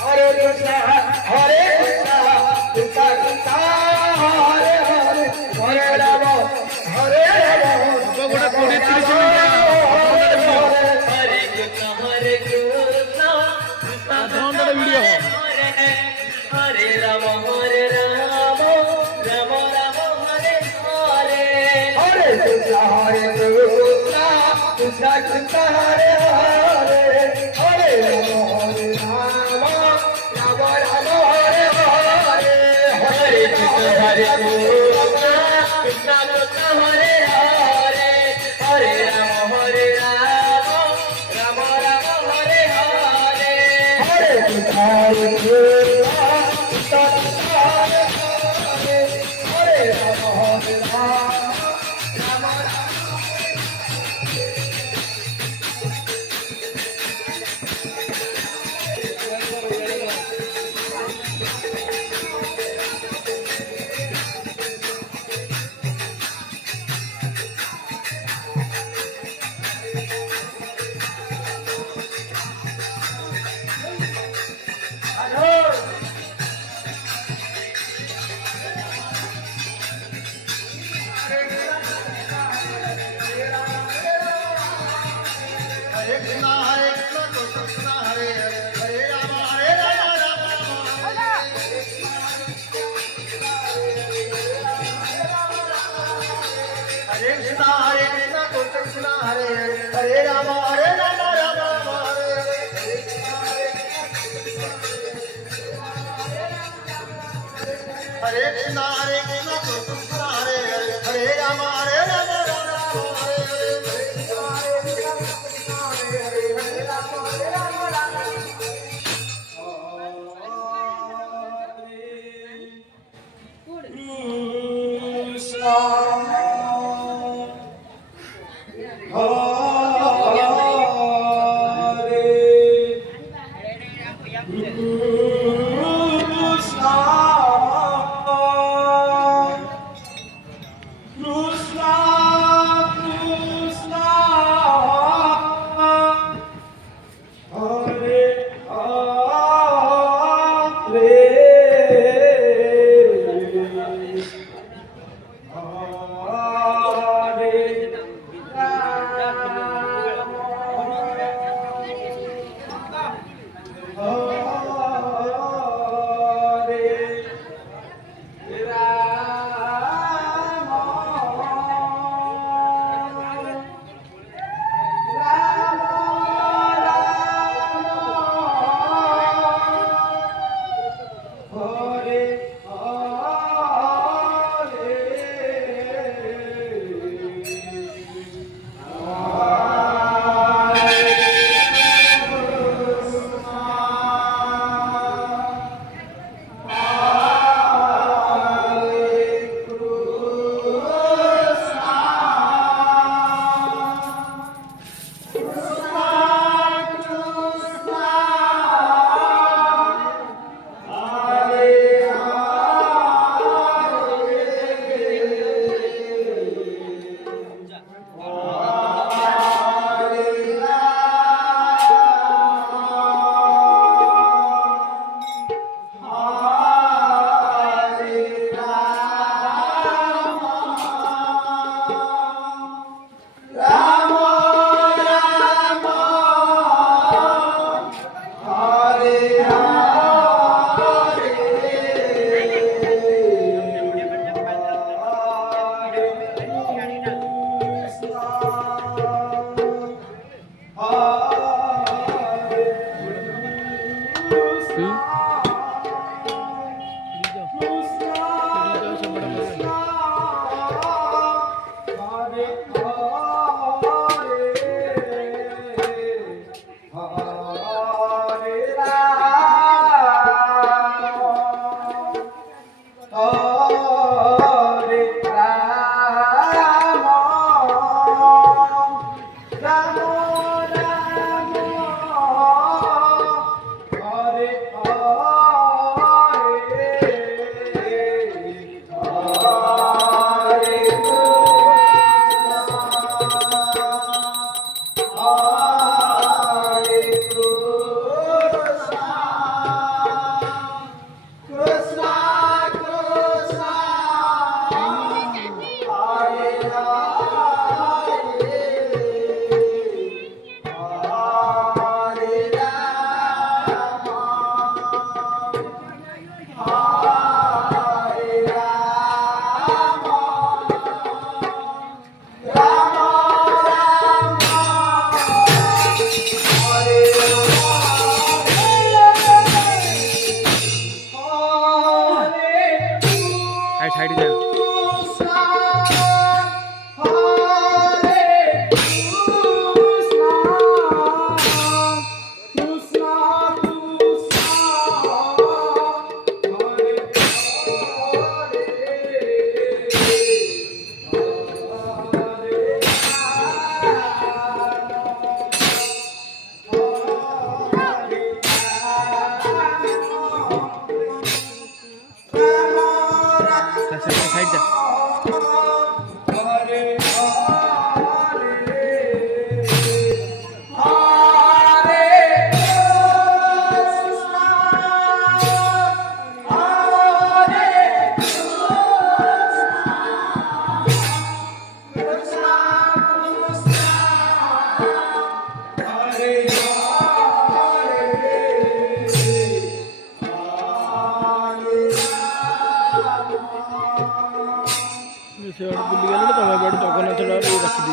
Hare Krishna, Hare Krishna, Krishna Hare Hare, Hare Rama, Hare Rama. গোটা 20-30 minute Hare Krishna, Hare Krishna, ঘন্টার video Hare Rama, Hare Rama, Rama Rama, Hare Hare. Hare Krishna, Hare Krishna, Krishna Krishna Hare Hare, Hare Rama, Hare Rama, Rama Rama Hare Hare. Hare Krishna, Hare Krishna, Krishna Krishna Hare Hare, Hare Rama, Hare Rama, Rama Rama Hare Hare. Hare Krishna, Hare Krishna, Krishna Krishna Hare Hare, Hare Rama, Hare Rama, Rama Rama.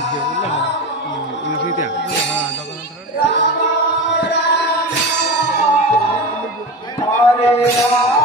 दीजिए बोले हाँ सहित हाँ जगन्नाथ हरे राम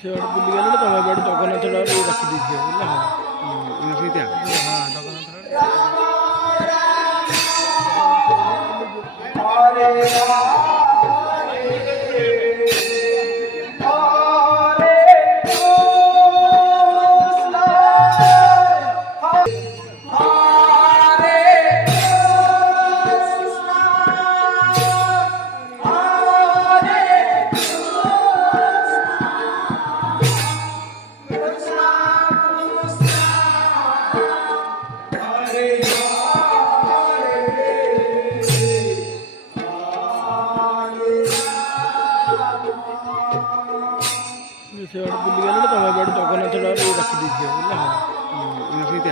ସେଆଡ଼େ ବୁଲିଗଲେ ତମେ bed Jagannath ରଖି ଦେଇଥିବେ ବୋଲେ हाँ ସହିତ हाँ ଜଗନ୍ନାଥ हरे राम ସେଆଡ଼େ ବୁଲିଗଲେ ତମେ ବେଡ଼ ଜଗନ୍ନାଥ ରଖି ଦେଇଥିବେ ବୋଲେ हाँ ସହିତ